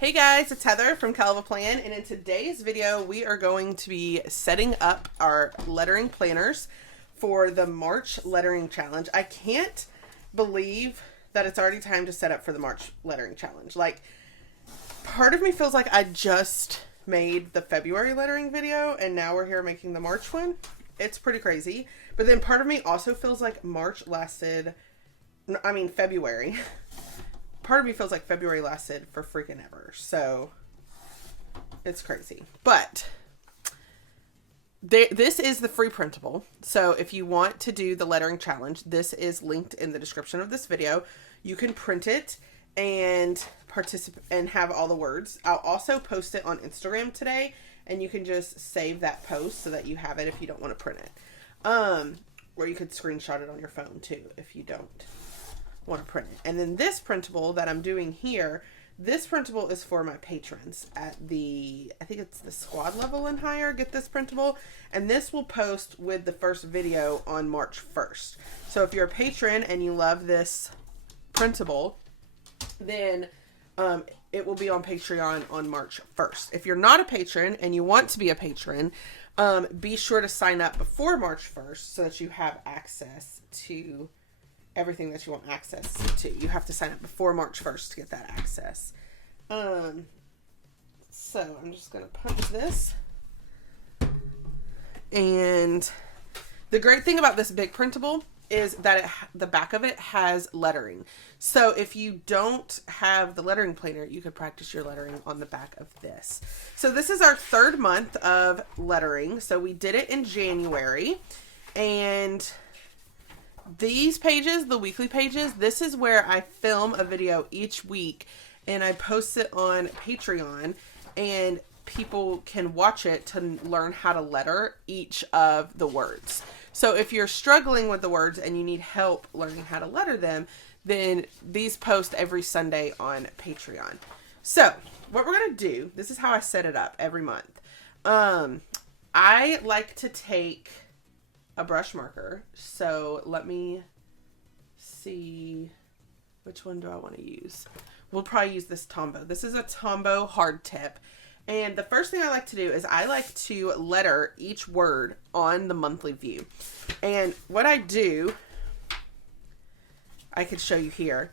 Hey guys, it's Heather from Kell Plan, and in today's video we are going to be setting up our lettering planners for the March lettering challenge. I can't believe that it's already time to set up for the March lettering challenge. Like, part of me feels like I just made the February lettering video and now we're here making the March one. It's pretty crazy. But then part of me also feels like February. Part of me feels like February lasted for freaking ever. So it's crazy. But this is the free printable. So if you want to do the lettering challenge, this is linked in the description of this video. You can print it and participate and have all the words. I'll also post it on Instagram today, and you can just save that post so that you have it if you don't want to print it. Or you could screenshot it on your phone too if you don't want to print it. And then this printable that I'm doing here, this printable is for my patrons at the, I think it's the squad level and higher, get this printable. And this will post with the first video on March 1st. So if you're a patron and you love this printable, then it will be on Patreon on March 1st. If you're not a patron and you want to be a patron, be sure to sign up before March 1st so that you have access to everything that you want access to. You have to sign up before March 1st to get that access. So I'm just going to punch this. And the great thing about this big printable is that the back of it has lettering. So if you don't have the lettering planner, you could practice your lettering on the back of this. So this is our third month of lettering. So we did it in January, and these pages, the weekly pages, this is where I film a video each week and I post it on Patreon, and people can watch it to learn how to letter each of the words. So if you're struggling with the words and you need help learning how to letter them, then these post every Sunday on Patreon. So what we're going to do, this is how I set it up every month. I like to take a brush marker. So let me see, which one do I want to use? We'll probably use this Tombow. This is a Tombow hard tip. And the first thing I like to do is I like to letter each word on the monthly view. And what I do, I could show you here,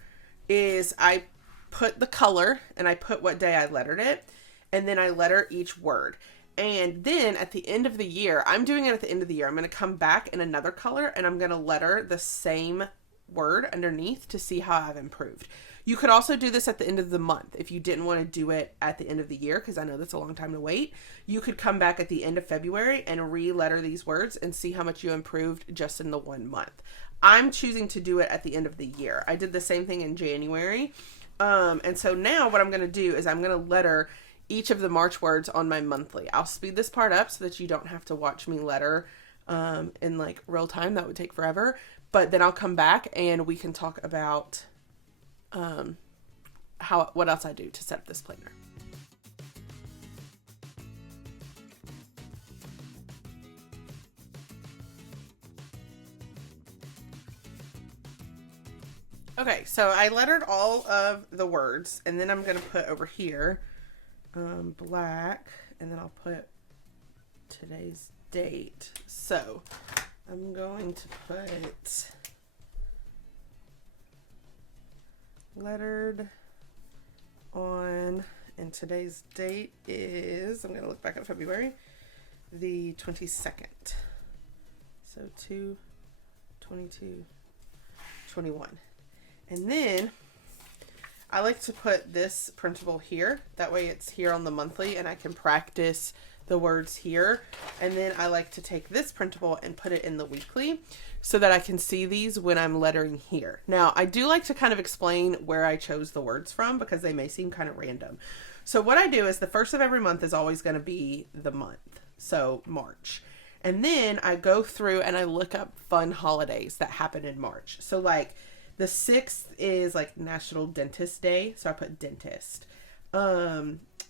is I put the color and I put what day I lettered it, and then I letter each word. And then at the end of the year, I'm doing it at the end of the year, I'm going to come back in another color and I'm going to letter the same word underneath to see how I've improved. You could also do this at the end of the month. If you didn't want to do it at the end of the year, because I know that's a long time to wait, you could come back at the end of February and re-letter these words and see how much you improved just in the 1 month. I'm choosing to do it at the end of the year. I did the same thing in January. And so now what I'm going to do is I'm going to letter each of the March words on my monthly. I'll speed this part up so that you don't have to watch me letter in like real time. That would take forever. But then I'll come back and we can talk about what else I do to set up this planner. Okay, so I lettered all of the words, and then I'm going to put over here black, and then I'll put today's date. So I'm going to put lettered on, and today's date is, I'm going to look back at February, the 22nd. So 2/22/21. And then I like to put this printable here. That way it's here on the monthly and I can practice the words here. And then I like to take this printable and put it in the weekly so that I can see these when I'm lettering here. Now, I do like to kind of explain where I chose the words from because they may seem kind of random. So what I do is the first of every month is always going to be the month. So March. And then I go through and I look up fun holidays that happen in March. So like the 6th is like National Dentist Day. So I put dentist.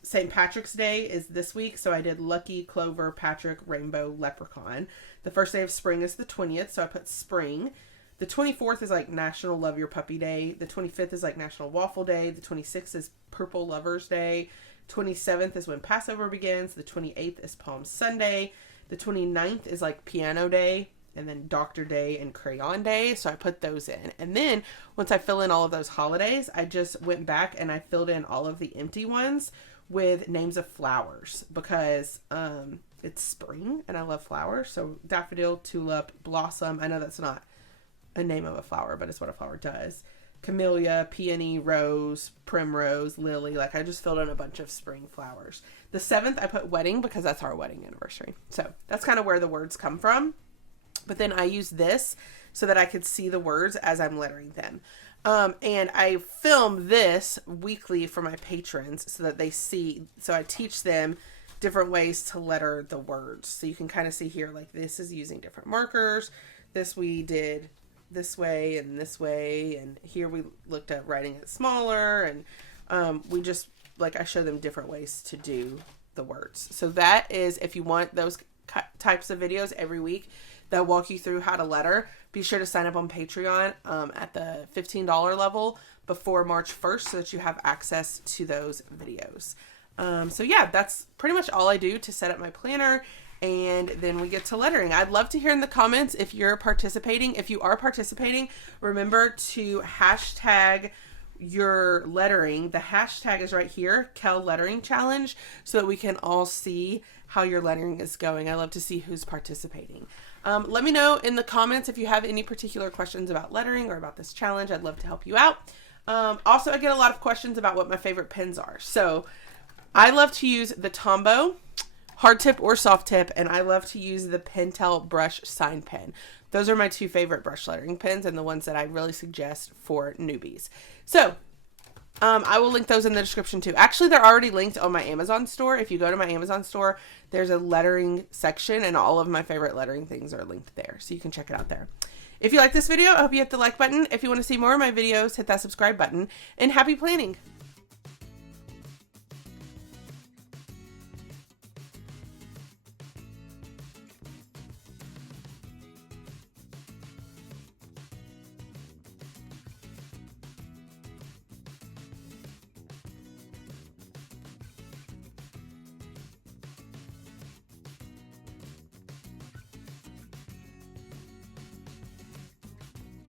St. Patrick's Day is this week. So I did Lucky, Clover, Patrick, Rainbow, Leprechaun. The first day of spring is the 20th. So I put spring. The 24th is like National Love Your Puppy Day. The 25th is like National Waffle Day. The 26th is Purple Lovers Day. 27th is when Passover begins. The 28th is Palm Sunday. The 29th is like Piano Day, and then Doctor Day and Crayon Day. So I put those in. And then once I fill in all of those holidays, I just went back and I filled in all of the empty ones with names of flowers, because it's spring and I love flowers. So daffodil, tulip, blossom. I know that's not a name of a flower, but it's what a flower does. Camellia, peony, rose, primrose, lily. Like, I just filled in a bunch of spring flowers. The 7th, I put wedding because that's our wedding anniversary. So that's kind of where the words come from. But then I use this so that I could see the words as I'm lettering them. And I film this weekly for my patrons so that they see. So I teach them different ways to letter the words. So you can kind of see here, like, this is using different markers. This we did this way, and here we looked at writing it smaller, and we just, like, I show them different ways to do the words. So that is, if you want those types of videos every week that walk you through how to letter, be sure to sign up on Patreon at the $15 level before March 1st so that you have access to those videos. So yeah, that's pretty much all I do to set up my planner. And then we get to lettering. I'd love to hear in the comments if you're participating. If you are participating, remember to hashtag your lettering. The hashtag is right here, Kell Lettering Challenge, so that we can all see how your lettering is going. I love to see who's participating. Let me know in the comments if you have any particular questions about lettering or about this challenge. I'd love to help you out. Also, I get a lot of questions about what my favorite pens are. So I love to use the Tombow hard tip or soft tip, and I love to use the Pentel brush sign pen. Those are my two favorite brush lettering pens, and the ones that I really suggest for newbies. So I will link those in the description too. Actually, they're already linked on my Amazon store. If you go to my Amazon store, there's a lettering section, and all of my favorite lettering things are linked there, so you can check it out there. If you like this video, I hope you hit the like button. If you want to see more of my videos, hit that subscribe button, and happy planning.